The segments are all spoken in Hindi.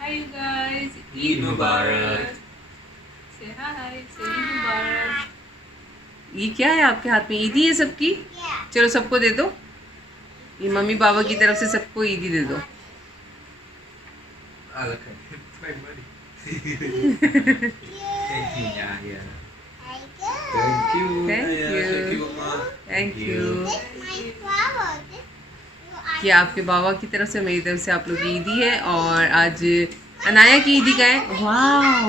Hi you guys, Eid Mubarak. Say hi, say Eid Mubarak. ये क्या है आपके हाथ में? ईदी है सबकी? चलो सबको दे दो। ये मम्मी पापा की तरफ से सबको ईदी दे दो। Thank you. Thank you. Thank you. ये आपके बाबा की तरफ से मेरी तरफ से आप लोग की ईदी है और आज अनाया की ईदी का है। वाह,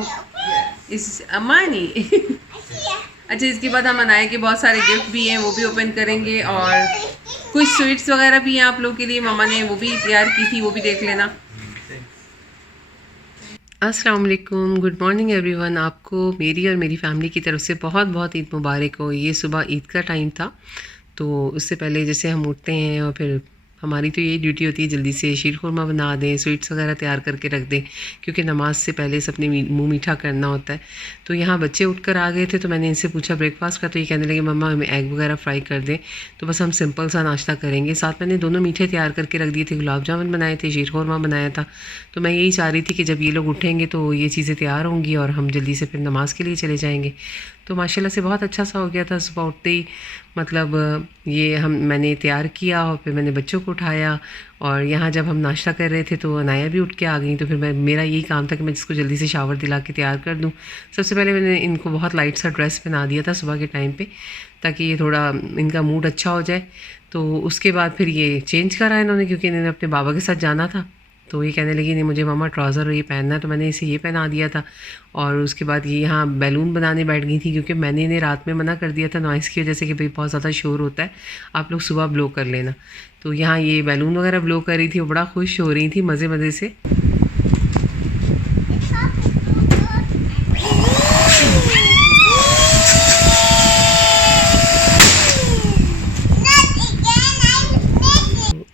इस अम्मानी अच्छा, इसके बाद हम अनाया के बहुत सारे गिफ्ट भी हैं, वो भी ओपन करेंगे और कुछ स्वीट्स वगैरह भी हैं आप लोग के लिए। मम्मा ने वो भी तैयार की थी, वो भी देख लेना। अस्सलाम वालेकुम, गुड मॉर्निंग एवरीवन। आपको मेरी और मेरी फैमिली की तरफ से बहुत बहुत ईद मुबारक हो। ये सुबह ईद का टाइम था, तो उससे पहले जैसे हम उठते हैं और फिर हमारी तो यही ड्यूटी होती है जल्दी से शीर खुरमा बना दें, स्वीट्स वगैरह तैयार करके रख दें, क्योंकि नमाज से पहले सबने मुंह मीठा करना होता है। तो यहाँ बच्चे उठकर आ गए थे, तो मैंने इनसे पूछा ब्रेकफास्ट का, तो ये कहने लगे मम्मा हमें एग वगैरह फ्राई कर दें, तो बस हम सिंपल सा नाश्ता करेंगे। साथ मैंने दोनों मीठे तैयार करके रख दिए थे, गुलाब जामुन बनाए थे, शीर खुरमा बनाया था। तो मैं यही चाह रही थी कि जब ये लोग उठेंगे तो ये चीज़ें तैयार होंगी और हम जल्दी से फिर नमाज़ के लिए चले जाएंगे। तो माशाल्लाह से बहुत अच्छा सा हो गया था। सुबह उठते ही मतलब ये मैंने तैयार किया और फिर मैंने बच्चों को उठाया और यहाँ जब हम नाश्ता कर रहे थे तो अनाया भी उठ के आ गई। तो फिर मेरा यही काम था कि मैं जिसको जल्दी से शावर दिला के तैयार कर दूँ। सबसे पहले मैंने इनको बहुत लाइट सा ड्रेस पहना दिया था सुबह के टाइम पे, ताकि ये थोड़ा इनका मूड अच्छा हो जाए। तो उसके बाद फिर ये चेंज करा इन्होंने, क्योंकि इन्होंने अपने बाबा के साथ जाना था। तो ये कहने लगी नहीं मुझे मम्मा ट्राउज़र और ये पहनना है, तो मैंने इसे ये पहना दिया था। और उसके बाद ये यहाँ बैलून बनाने बैठ गई थी, क्योंकि मैंने इन्हें रात में मना कर दिया था नॉइज़ की वजह से कि भाई बहुत ज़्यादा शोर होता है, आप लोग सुबह ब्लो कर लेना। तो यहाँ ये बैलून वगैरह ब्लो कर रही थी, वो बड़ा खुश हो रही थी मज़े मज़े से।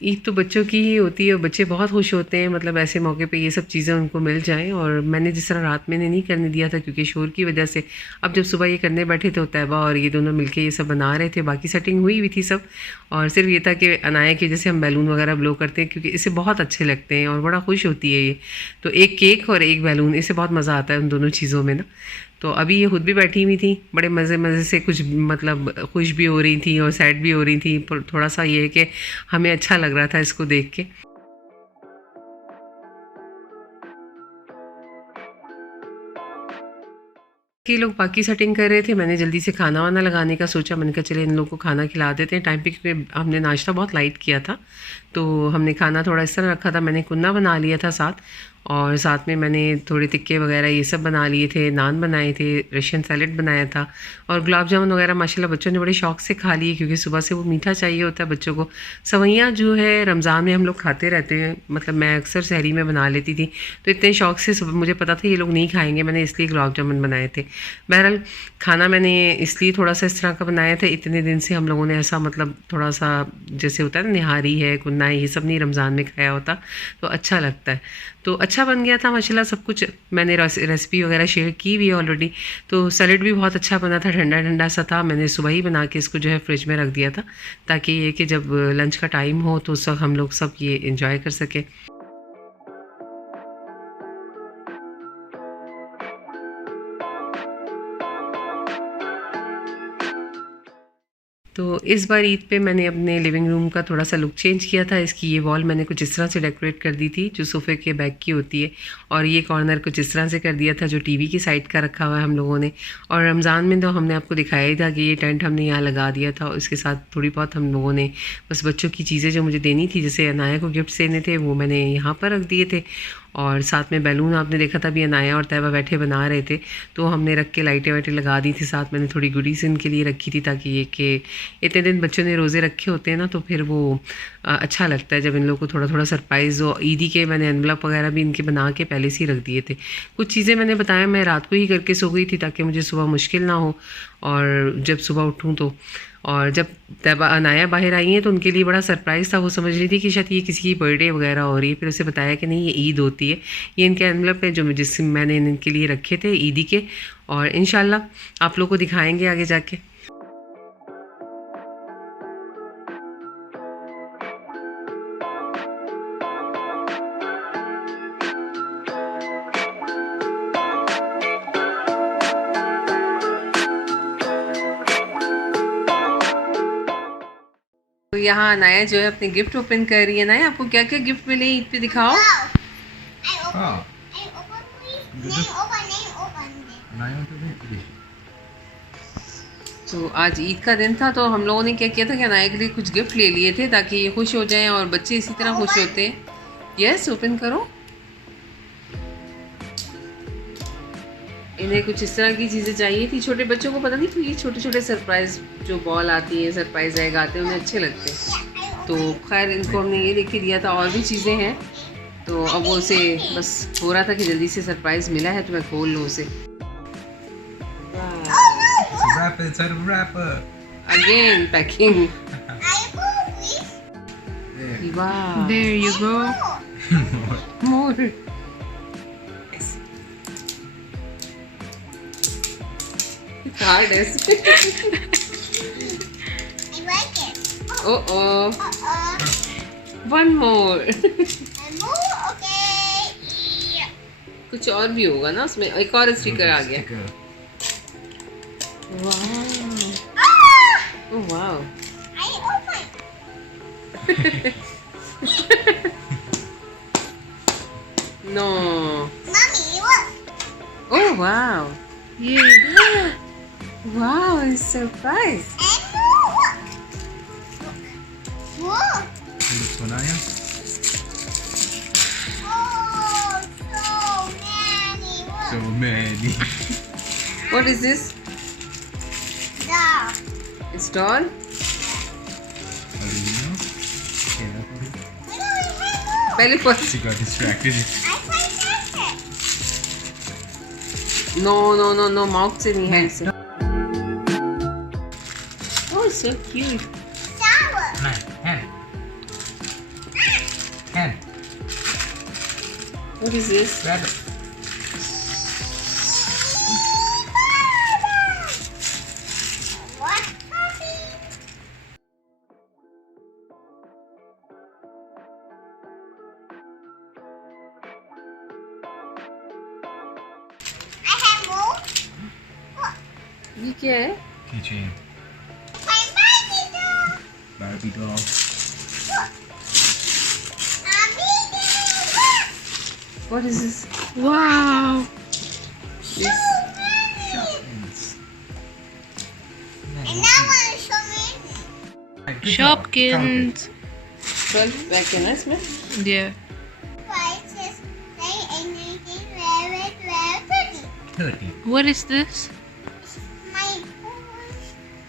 ईद तो बच्चों की ही होती है और बच्चे बहुत खुश होते हैं, मतलब ऐसे मौके पे ये सब चीज़ें उनको मिल जाएं। और मैंने जिस तरह रात में नहीं करने दिया था क्योंकि शोर की वजह से, अब जब सुबह ये करने बैठे थे तैयबा और ये दोनों मिलके ये सब बना रहे थे, बाकी सेटिंग हुई हुई थी सब। और सिर्फ ये था कि अनाया की वजह से हम बैलून वगैरह ब्लो करते हैं, क्योंकि इससे बहुत अच्छे लगते हैं और बड़ा खुश होती है ये। तो एक केक और एक बैलून, इससे बहुत मज़ा आता है उन दोनों चीज़ों में ना। तो अभी ये खुद भी बैठी हुई थी, बड़े मज़े मज़े से, कुछ मतलब खुश भी हो रही थी और सैड भी हो रही थी। पर थोड़ा सा ये है कि हमें अच्छा लग रहा था इसको देख के। ये लोग बाकी सेटिंग कर रहे थे, मैंने जल्दी से खाना वाना लगाने का सोचा। मैंने कहा चले इन लोगों को खाना खिला देते हैं टाइम पे, क्योंकि हमने नाश्ता बहुत लाइट किया था। तो हमने खाना थोड़ा इस तरह रखा था, मैंने कुन्ना बना लिया था साथ, और साथ में मैंने थोड़े टिक्के वगैरह ये सब बना लिए थे, नान बनाए थे, रशियन सैलेड बनाया था और गुलाब जामुन वगैरह माशाल्लाह बच्चों ने बड़े शौक से खा लिए, क्योंकि सुबह से वो मीठा चाहिए होता है बच्चों को। सवैयाँ जो है रमज़ान में हम लोग खाते रहते हैं, मतलब मैं अक्सर सहरी में बना लेती थी, तो इतने शौक से सुबह मुझे पता था ये लोग नहीं खाएंगे, मैंने इसलिए गुलाब जामुन बनाए थे। बहरहाल खाना मैंने इसलिए थोड़ा सा इस तरह का बनाया था, इतने दिन से हम लोगों ने ऐसा मतलब थोड़ा सा जैसे होता है ना निहारी है, कुन्ना है, ये सब नहीं रमज़ान में खाया होता, तो अच्छा लगता है। तो अच्छा बन गया था माशाल्लाह सब कुछ। मैंने रेसिपी वगैरह शेयर की हुई है ऑलरेडी। तो सैलेड भी बहुत अच्छा बना था, ठंडा ठंडा सा था। मैंने सुबह ही बना के इसको जो है फ्रिज में रख दिया था, ताकि ये कि जब लंच का टाइम हो तो उस वक्त हम लोग सब ये इंजॉय कर सकें। तो इस बार ईद पे मैंने अपने लिविंग रूम का थोड़ा सा लुक चेंज किया था। इसकी ये वॉल मैंने कुछ इस तरह से डेकोरेट कर दी थी जो सोफ़े के बैक की होती है, और ये कॉर्नर कुछ इस तरह से कर दिया था जो टीवी की साइड का रखा हुआ है हम लोगों ने। और रमज़ान में तो हमने आपको दिखाया ही था कि ये टेंट हमने यहाँ लगा दिया था, और इसके साथ थोड़ी बहुत हम लोगों ने बस बच्चों की चीज़ें जो मुझे देनी थी, जैसे अनाया को गिफ्ट देने थे, वो मैंने यहाँ पर रख दिए थे। और साथ में बैलून आपने देखा था, भी अनाया और तैयबा बैठे बना रहे थे, तो हमने रख के लाइटें वाइटें लगा दी थी। साथ मैंने थोड़ी गुडीज इनके लिए रखी थी, ताकि ये कि इतने दिन बच्चों ने रोज़े रखे होते हैं ना, तो फिर वो अच्छा लगता है जब इन लोगों को थोड़ा थोड़ा सरप्राइज़ हो। ईदी के मैंने एनवलप वगैरह भी इनके बना के पहले से ही रख दिए थे। कुछ चीज़ें मैंने बताया मैं रात को ही करके सो गई थी, ताकि मुझे सुबह मुश्किल ना हो और जब सुबह उठूँ तो। और जब तैयबा अनाया बाहर आई हैं तो उनके लिए बड़ा सरप्राइज़ था। वो समझ रही थी कि शायद ये किसी की बर्थडे वगैरह हो रही है, फिर उसे बताया कि नहीं ये ईद होती है। ये इनके एनवलप है जो जिस मैंने इनके लिए रखे थे ईदी के, और इंशाल्लाह आप लोग को दिखाएंगे आगे जाके। तो यहाँ अनाया जो है अपने गिफ्ट ओपन कर रही है। अनाया आपको क्या क्या गिफ्ट मिले ईद पे दिखाओ। हाँ तो आज ईद का दिन था तो हम लोगों ने क्या किया था कि अनाया के लिए कुछ गिफ्ट ले लिए थे ताकि ये खुश हो जाएं और बच्चे इसी तरह खुश होते हैं। यस ओपन करो। इन्हें कुछ इस तरह की चीज़ें चाहिए थी। छोटे बच्चों को पता नहीं क्यों ये छोटे छोटे सरप्राइज जो बॉल आती है सरप्राइज एग आते हैं उन्हें अच्छे लगते हैं। तो खैर इनको हमने ये लेके दिया था और भी चीज़ें हैं। तो अब वो उसे बस हो रहा था कि जल्दी से सरप्राइज मिला है तो मैं खोल लूँ उसे। wrapper inside of a wrapper. Again packing. There. वाह There you go. More. Hard है। ओह वन मोर। कुछ और भी होगा ना उसमें। एक और स्टिकर आ गया। Sticker. वाह वाह। नो ओह वाह Yay. वाह surprise. Looks for Naya. So many. What is this? It's doll. How do you know? Okay, that's पहले first. she got distracted. No no no no mouth से नहीं हैंड से। Oh so cute. Hand. Hand. What is this? Grab it. ये क्या है? Keychain. Barbie doll. What is this? Wow. This Shopkins. Shopkins. 12 pack है ना इसमें? Yeah. 30. What is this?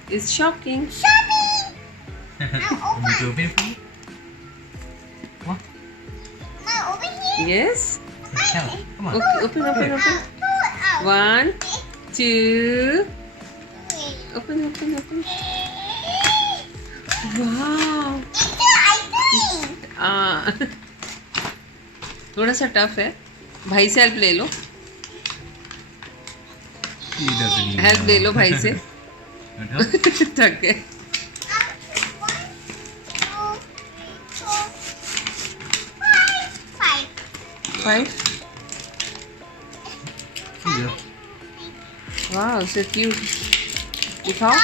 It's shocking. Want me to open it for you? What? Yes. Tell. Come on. Okay, open. 1, 2. Open. Wow. थोड़ा सा टफ है। भाई से हेल्प ले लो। He doesn't even हेल्प ले know. लो भाई से। Want help? थक गए। Five. Here you go. Wow, so cute. दिखाओ।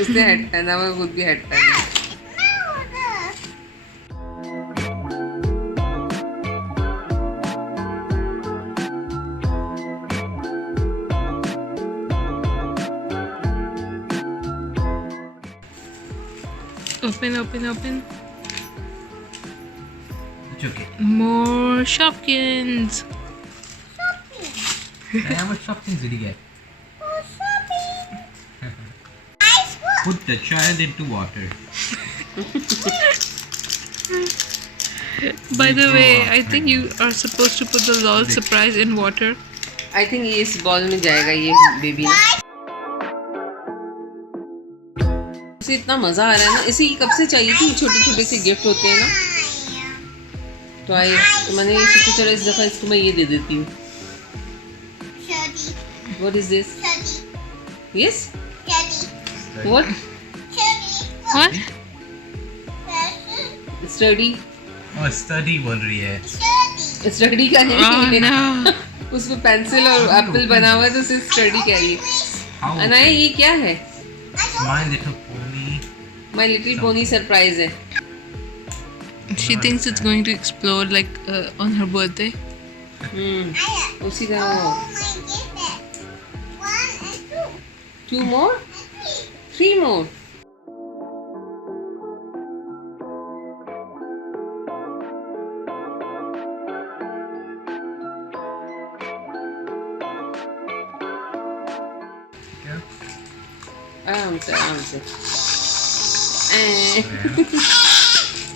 उसने हेड पहना हुआ है, खुद भी हेड पहना है। Open. It's okay. More Shopkins. And how much Shopkins did he get? Put the child into water. By the You way, grow up, I think you are supposed to put the LOL surprise in water. I think ये इस बॉल में जाएगा ये बेबी ना। इसे इतना मज़ा आ रहा है ना। इसे कब से चाहिए थी? छोटे छोटे से गिफ्ट होते हैं ना। तो मैंने सोचा चलो इस दफ़ा इसको मैं ये दे देती हूँ। What is this? Yes? What? What? Study? Oh, study बोल रही है. स्टडी का नहीं Oh है। no. उसमें पेंसिल और एप्पल बना हुआ है तो उसे स्टडी कह रही है। How? अनाया ये क्या है? My Little Pony. My Little Pony surprise है. She thinks it's going to explode like on her birthday. उसी का वो. 2 more? 3 more? आराम से आराम से.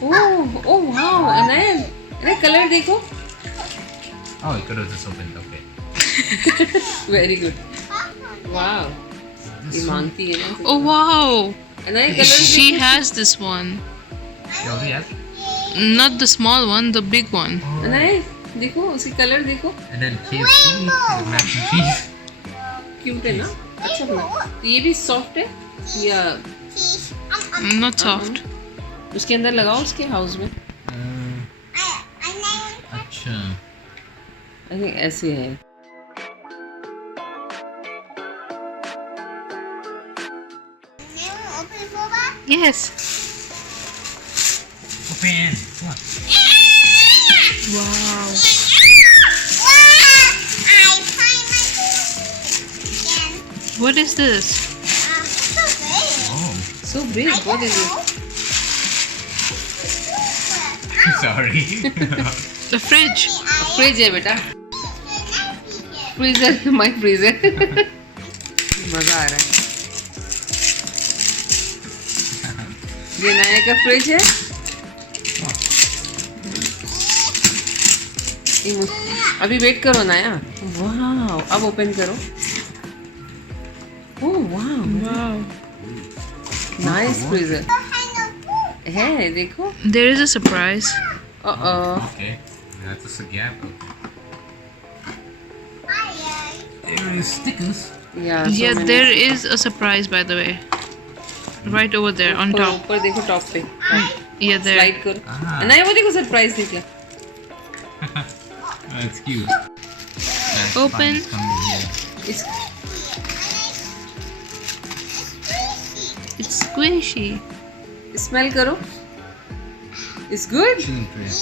Oh wow Anain. अरे कलर देखो. Oh, it could have just opened. Okay. Very good. Wow. ये मांगती है ना. Oh wow! Anain colour She has this one. You already have? Not the small one, the big one. अनैन देखो उसकी कलर देखो. And then KFC, mac and cheese. Cute है ना. अच्छा बना. तो ये भी सॉफ्ट है या Not soft. उसके अंदर लगाओ उसके हाउस में. अच्छा. आई थिंक ऐसे है. Yes. Open. Come on. Wow. What is this? Oh, So big. What is it? sorry. The fridge. Fridge है बेटा. फ्रीजर. My freezer. मजा आ रहा है. ये नया का फ्रिज है. अभी वेट करो नया. वाह. अब ओपन करो. ओह वाह. Wow. नाइस फ्रीजर है. देखो. There is a surprise. Okay. That's just a gap. There is stickers. Yeah, there is a surprise by the way. Right over there on top. ऊपर देखो टॉप पे. Yeah, there. स्लाइड करो. नहीं वो देखो सरप्राइज निकला. That's cute. That's Open. fun coming here. इस It's squishy. स्मेल करो. It's good. Chilling tray.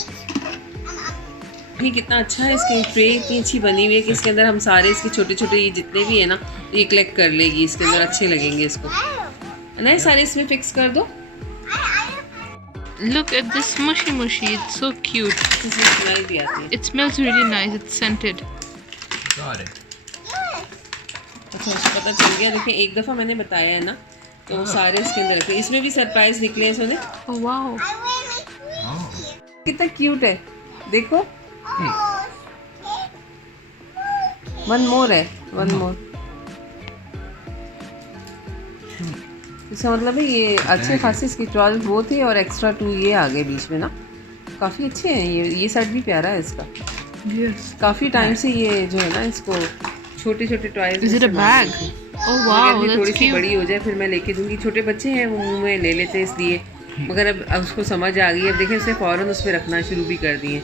ये कितना अच्छा है. इसकी ट्रे इतनी अच्छी बनी हुई है कि इसके अंदर हम सारे इसके छोटे छोटे ये जितने भी है ना ये कलेक्ट कर लेगी. इसके अंदर अच्छे लगेंगे इसको. नहीं सारे इसमें फिक्स कर दो. Look at this mushy. It's so cute. इसमें स्मेल भी आती है. It smells really nice. It's scented. Got it. अच्छा उसको पता चल गया. देखिए एक दफ़ा मैंने बताया है ना तो वो सारे इसके अंदर रखे. इसमें भी सरप्राइज निकले हैं सोने. Oh wow. Oh. कितना क्यूट है. देखो. वन मोर है. One more. इसका मतलब है ये अच्छे खासे इसकी 12 वो थे और एक्स्ट्रा 2 ये आ गए बीच में ना. काफ़ी अच्छे हैं. ये सेट भी प्यारा है इसका. Yes. काफ़ी टाइम से ये जो है ना इसको छोटे छोटे toys. Is it a bag? Oh wow, थोड़ी that's सी बड़ी cute. हो जाए फिर मैं लेके दूंगी. छोटे बच्चे हैं वो मुंह में ले लेते हैं इसलिए. मगर अब उसको समझ आ गई. अब देखें उसने फ़ौरन उस पर रखना शुरू भी कर दिए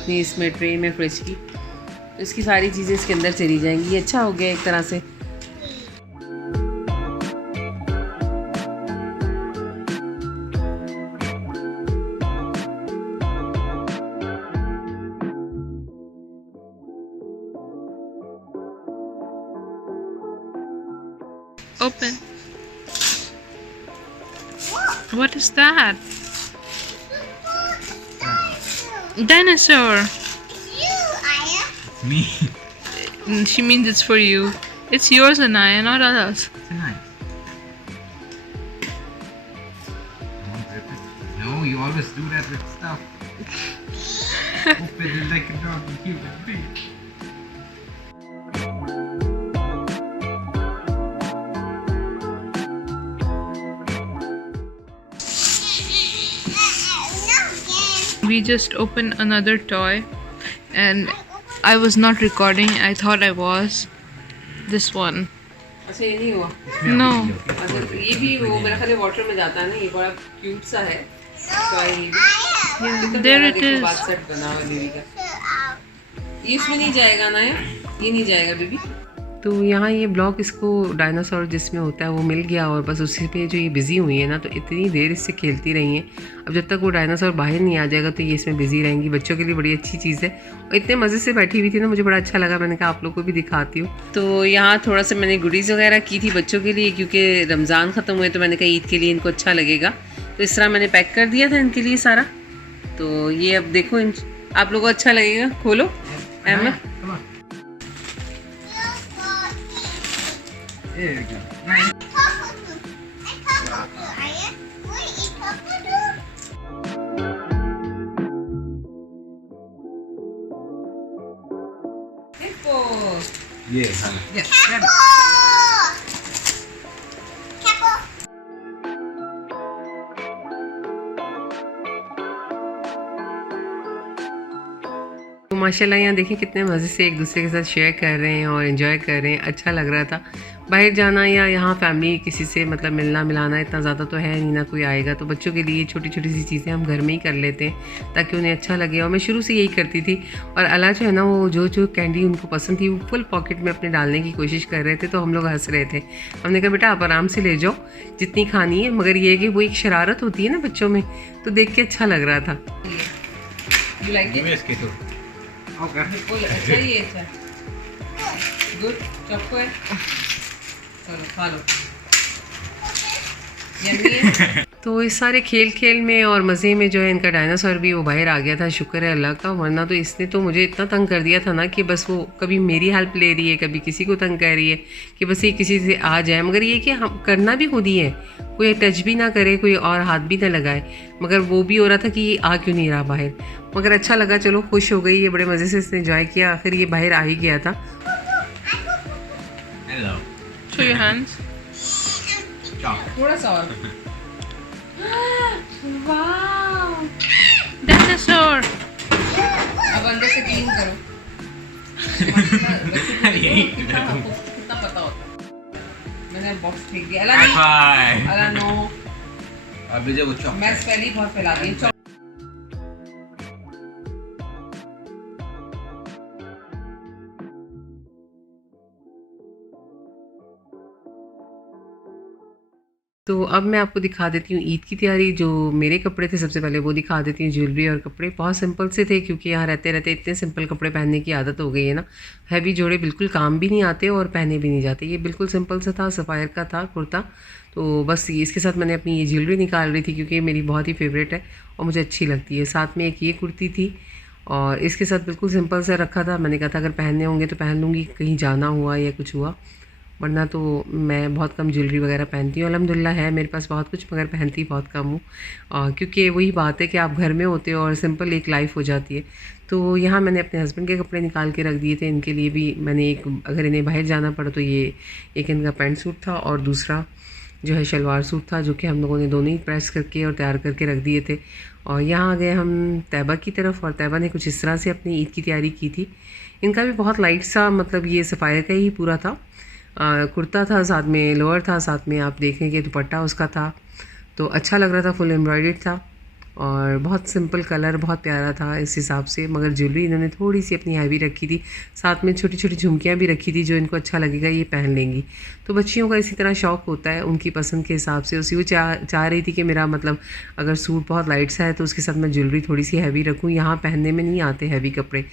अपनी इसमें ट्रे में फ्रिज की. तो इसकी सारी चीज़ें इसके अंदर चली जाएंगी. ये अच्छा हो गया एक तरह से. Open. What is that? Dinosaur. It's me. She means it's for you. It's yours, Anaya, not ours. It's nice. Don't rip it. No, you always do that with stuff. Open it like a dog and cute and big. We just opened another toy and I was not recording. I thought I was. This one. अच्छा ये नहीं हुआ. No. अच्छा ये भी वो मेरा ख्याल वाटर में जाता है ना. ये बड़ा क्यूट सा है. टॉय ये भी. There it is. बात सेट बना हुआ बेबी का. ये इसमें नहीं जाएगा ना. ये नहीं जाएगा बेबी. तो यहाँ ये ब्लॉक इसको डायनासोर जिसमें होता है वो मिल गया और बस उसी पे जो ये बिज़ी हुई है ना, तो इतनी देर इससे खेलती रही हैं। अब जब तक वो डायनासोर बाहर नहीं आ जाएगा तो ये इसमें बिज़ी रहेंगी। बच्चों के लिए बड़ी अच्छी चीज़ है और इतने मज़े से बैठी हुई थी ना, मुझे बड़ा अच्छा लगा। मैंने कहा आप लोग को भी दिखाती हूँ। तो यहाँ थोड़ा सा मैंने गुडीज़ वगैरह की थी बच्चों के लिए, क्योंकि रमज़ान ख़त्म हुए तो मैंने कहा ईद के लिए इनको अच्छा लगेगा, तो इस तरह मैंने पैक कर दिया था इनके लिए सारा। तो ये अब देखो आप लोगों को अच्छा लगेगा। खोलो Ahmad. Come on. There we go. Nice. Yes, honey. Yes, grab it. तो माशाल्लाह यहाँ देखिए कितने मज़े से एक दूसरे के साथ शेयर कर रहे हैं और इन्जॉय कर रहे हैं। अच्छा लग रहा था। बाहर जाना या यहाँ फैमिली किसी से मतलब मिलना मिलाना इतना ज़्यादा तो है नहीं ना, कोई आएगा, तो बच्चों के लिए छोटी छोटी सी चीज़ें हम घर में ही कर लेते हैं ताकि उन्हें अच्छा लगे। और मैं शुरू से यही करती थी। और अला जो है ना, वो जो कैंडी उनको पसंद थी वो फुल पॉकेट में अपने डालने की कोशिश कर रहे थे, तो हम लोग हंस रहे थे। हमने कहा बेटा आप आराम से ले जाओ जितनी खानी है, मगर ये है कि वो एक शरारत होती है ना बच्चों में, तो देख के अच्छा लग रहा था। You like Give me a skittle. Okay. बिल्कुल अच्छा ही है। अच्छा गुड चॉको है, चलो खा लो। यम्मी है। तो इस सारे खेल खेल में और मज़े में जो है इनका डायनासोर भी वो बाहर आ गया था, शुक्र है अल्लाह का। वरना तो इसने तो मुझे इतना तंग कर दिया था ना कि बस वो कभी मेरी हेल्प ले रही है, कभी किसी को तंग कर रही है कि बस ये किसी से आ जाए। मगर ये कि हम करना भी खुद ही है, कोई टच भी ना करे, कोई और हाथ भी ना लगाए। मगर वो भी हो रहा था कि ये आ क्यों नहीं रहा बाहर। मगर अच्छा लगा, चलो खुश हो गई ये, बड़े मज़े से इसने एंजॉय किया। आखिर ये बाहर आ ही गया था। Hello. Show your hands. Chocolate. थोड़ा सा और। वाह, Dinosaur. अब अंदर से क्लीन करो। यही कितना पता होता। मैंने बॉक्स फेंक दिया। High five. अला नो, अब भेजो वो chocolate. मैं पहले ही बहुत फैला दी। तो अब मैं आपको दिखा देती हूँ ईद की तैयारी। जो मेरे कपड़े थे सबसे पहले वो दिखा देती हूँ। ज्वेलरी और कपड़े बहुत सिंपल से थे, क्योंकि यहाँ रहते रहते इतने सिंपल कपड़े पहनने की आदत हो गई है ना। हैवी जोड़े बिल्कुल काम भी नहीं आते और पहने भी नहीं जाते। ये बिल्कुल सिंपल सा था, सफ़ायर का था कुर्ता। तो बस इसके साथ मैंने अपनी ये ज्वेलरी निकाल रही थी, क्योंकि ये मेरी बहुत ही फेवरेट है और मुझे अच्छी लगती है। साथ में एक ये कुर्ती थी और इसके साथ बिल्कुल सिंपल सा रखा था। मैंने कहा था अगर पहनने होंगे तो पहन लूँगी, कहीं जाना हुआ या कुछ हुआ, वरना तो मैं बहुत कम ज्वेलरी वगैरह पहनती हूँ। अल्हम्दुलिल्लाह है मेरे पास बहुत कुछ, मगर पहनती बहुत कम हूँ। क्योंकि वही बात है कि आप घर में होते हो और सिंपल एक लाइफ हो जाती है। तो यहाँ मैंने अपने हस्बैंड के कपड़े निकाल के रख दिए थे। इनके लिए भी मैंने एक, अगर इन्हें बाहर जाना पड़ा तो ये एक इनका पैंट सूट था और दूसरा जो है शलवार सूट था, जो कि हम लोगों ने दोनों ही प्रेस करके और तैयार करके रख दिए थे। और यहाँ आ गए हम तैयबा की तरफ, और तैयबा ने कुछ इस तरह से अपनी ईद की तैयारी की थी। इनका भी बहुत लाइट सा, मतलब ये सफ़ायर का ही पूरा था। कुर्ता था, साथ में लोअर था, साथ में आप देखें कि दुपट्टा उसका था, तो अच्छा लग रहा था। फुल एम्ब्रॉयडर्ड था और बहुत सिंपल कलर, बहुत प्यारा था इस हिसाब से। मगर ज्वेलरी इन्होंने थोड़ी सी अपनी हैवी रखी थी, साथ में छोटी छोटी झुमकियाँ भी रखी थी, जो इनको अच्छा लगेगा ये पहन लेंगी। तो बच्चियों का इसी तरह शौक़ होता है उनकी पसंद के हिसाब से। उसी वो चाह रही थी कि मेरा मतलब अगर सूट बहुत लाइट सा है तो उसके साथ मैं ज्वेलरी थोड़ी सी हैवी रखूँ। यहाँ पहनने में नहीं आते हैवी कपड़े,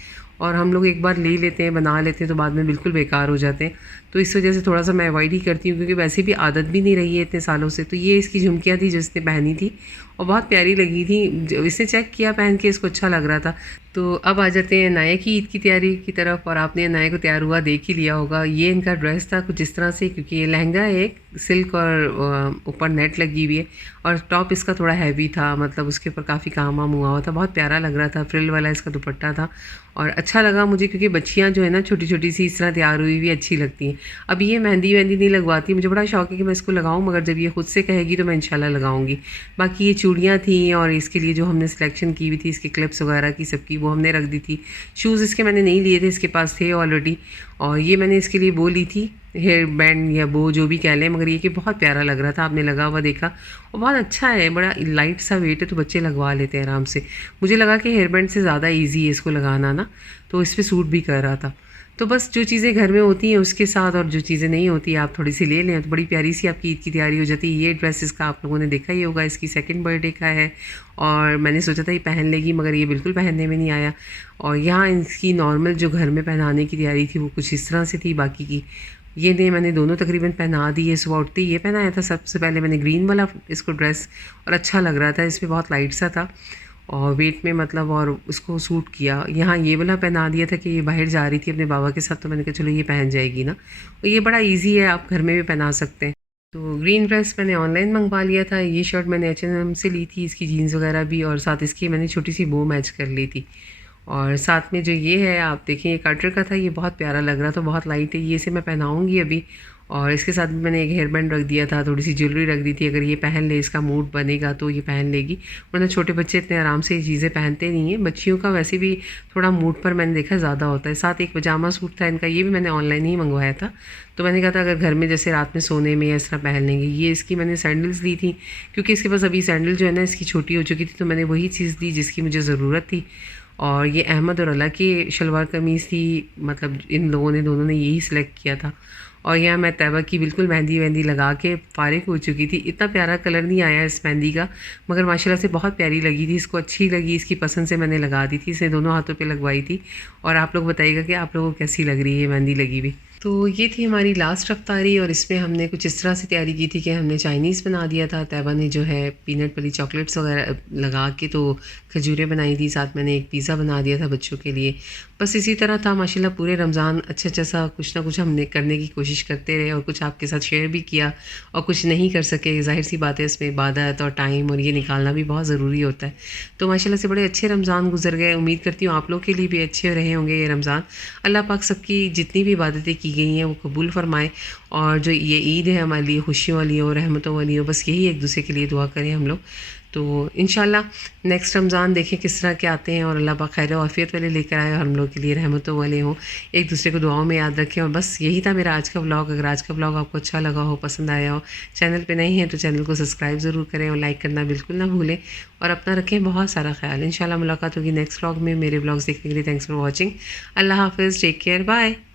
और हम लोग एक बार ले लेते हैं, बना लेते हैं, तो बाद में बिल्कुल बेकार हो जाते हैं। तो इस वजह से थोड़ा सा मैं अवॉइड ही करती हूँ, क्योंकि वैसे भी आदत भी नहीं रही है इतने सालों से। तो ये इसकी झुमकियाँ थी जो इसने पहनी थी और बहुत प्यारी लगी थी। इसने चेक किया पहन के, इसको अच्छा लग रहा था। तो अब आ जाते हैं नाया की ईद की तैयारी की तरफ। और आपने नाया को तैयार हुआ देख ही लिया होगा। ये इनका ड्रेस था कुछ इस तरह से, क्योंकि ये लहंगा है एक सिल्क और ऊपर नेट लगी हुई है, और टॉप इसका थोड़ा हैवी था, मतलब उसके ऊपर काफ़ी काम वाम हुआ हुआ था। बहुत प्यारा लग रहा था, फ्रिल वाला इसका दुपट्टा था और अच्छा लगा मुझे, क्योंकि बच्चियाँ जो है ना छोटी छोटी सी इस तरह तैयार हुई हुई अच्छी लगती हैं। अब ये मेहंदी वहंदी नहीं लगवाती, मुझे बड़ा शौक है कि मैं इसको लगाऊं, मगर जब ये खुद से कहेगी तो मैं इंशाल्लाह लगाऊंगी। बाकी ये चूड़ियाँ थी और इसके लिए जो हमने सिलेक्शन की हुई थी, इसके क्लिप्स वगैरह की सबकी, वो हमने रख दी थी। शूज़ इसके मैंने नहीं लिए थे, इसके पास थे ऑलरेडी। और ये मैंने इसके लिए वो ली थी, हेयर बैंड या वो जो भी कह लें, मगर ये कि बहुत प्यारा लग रहा था। आपने लगा हुआ देखा और बहुत अच्छा है, बड़ा लाइट सा वेट है, तो बच्चे लगवा लेते हैं आराम से। मुझे लगा कि हेयर बैंड से ज़्यादा ईजी है इसको लगाना ना, तो इस पर सूट भी कर रहा था। तो बस जो चीज़ें घर में होती हैं उसके साथ और जो चीज़ें नहीं होती आप थोड़ी सी ले लें तो बड़ी प्यारी सी आपकी ईद की तैयारी हो जाती है। ये ड्रेस इसका आप लोगों ने देखा ही होगा, इसकी सेकंड बर्थडे का है और मैंने सोचा था ये पहन लेगी मगर ये बिल्कुल पहनने में नहीं आया। और यहाँ इसकी नॉर्मल जो घर में पहनाने की तैयारी थी वो कुछ इस तरह से थी। बाकी की ये ने मैंने दोनों तकरीबन पहना दी है। सुबह उठते ही ये पहनाया था सबसे पहले मैंने ग्रीन वाला इसको ड्रेस, और अच्छा लग रहा था, इसमें बहुत लाइट सा था और वेट में मतलब और उसको सूट किया। यहाँ ये वाला पहना दिया था कि ये बाहर जा रही थी अपने बाबा के साथ, तो मैंने कहा चलो ये पहन जाएगी ना, और ये बड़ा इजी है, आप घर में भी पहना सकते हैं। तो ग्रीन ड्रेस मैंने ऑनलाइन मंगवा लिया था। ये शर्ट मैंने H&M से ली थी, इसकी जीन्स वगैरह भी, और साथ इसकी मैंने छोटी सी बो मैच कर ली थी। और साथ में जो ये है आप देखें, ये कार्टर का था, ये बहुत प्यारा लग रहा था, बहुत लाइट है ये, इसे मैं पहनाऊँगी अभी। और इसके साथ भी मैंने एक हेयर बैंड रख दिया था, थोड़ी सी ज्वेलरी रख दी थी, अगर ये पहन ले इसका मूड बनेगा तो ये पहन लेगी, वरना छोटे बच्चे इतने आराम से ये चीज़ें पहनते नहीं हैं। बच्चियों का वैसे भी थोड़ा मूड पर मैंने देखा ज़्यादा होता है। साथ एक पजामा सूट था इनका, ये भी मैंने ऑनलाइन ही मंगवाया था, तो मैंने कहा था अगर घर में जैसे रात में सोने में इस तरह पहन लेंगे। ये इसकी मैंने सैंडल्स ली थी क्योंकि इसके पास अभी सैंडल जो है ना इसकी छोटी हो चुकी थी, तो मैंने वही चीज़ ली जिसकी मुझे ज़रूरत थी। और ये अहमद और अला की शलवार कमीज़ थी, मतलब इन लोगों ने दोनों ने यही सिलेक्ट किया था। और यहाँ मैं तैयबा की बिल्कुल मेहंदी वहंदी लगा के फ़ारिग हो चुकी थी। इतना प्यारा कलर नहीं आया इस मेहंदी का, मगर माशाल्लाह से बहुत प्यारी लगी थी, इसको अच्छी लगी, इसकी पसंद से मैंने लगा दी थी, इसे दोनों हाथों पे लगवाई थी। और आप लोग बताइएगा कि आप लोगों को कैसी लग रही है मेहंदी लगी हुई। तो ये थी हमारी लास्ट रफ्तारी, और इसमें हमने कुछ इस तरह से तैयारी की थी कि हमने चाइनीज़ बना दिया था। तैयबा ने जो है पीनट वाली चॉकलेट्स वगैरह लगा के तो खजूरें बनाई थी, साथ मैंने एक पिज़्ज़ा बना दिया था बच्चों के लिए। बस इसी तरह था माशाल्लाह, पूरे रमज़ान अच्छा सा कुछ ना कुछ हमने करने की कोशिश करते रहे, और कुछ आपके साथ शेयर भी किया और कुछ नहीं कर सके। ज़ाहिर सी बात है, इसमें इबादत और टाइम और ये निकालना भी बहुत ज़रूरी होता है। तो माशाल्लाह से बड़े अच्छे रमज़ान गुजर गए। उम्मीद करती हूँ आप लोग के लिए भी अच्छे रहे होंगे ये रमज़ान। अल्लाह पाक सबकी जितनी भी इबादतें की गई हैं वो कबूल फ़रमाए, और जो ये ईद है हमारे लिए खुशियों वाली हो, रहमतों वाली हो, बस यही एक दूसरे के लिए दुआ करें हम लोग। तो इंशाल्लाह नेक्स्ट रमज़ान देखें किस तरह के आते हैं, और अल्लाह पाक खैर आफ़ियत वाले लेकर आए और हम लोग के लिए रहमतों वाले हों। एक दूसरे को दुआओं में याद रखें। और बस यही था मेरा आज का व्लॉग। अगर आज का व्लॉग आपको अच्छा लगा हो, पसंद आया हो, चैनल पे नहीं है तो चैनल को सब्सक्राइब ज़रूर करें और लाइक करना बिल्कुल ना भूलें, और अपना रखें बहुत सारा ख्याल। इंशाल्लाह मुलाकात होगी नेक्स्ट व्लॉग में। मेरे व्लॉग्स देखने के लिए थैंक्स फॉर वॉचिंग। अल्लाह हाफ़िज़, टेक केयर, बाय।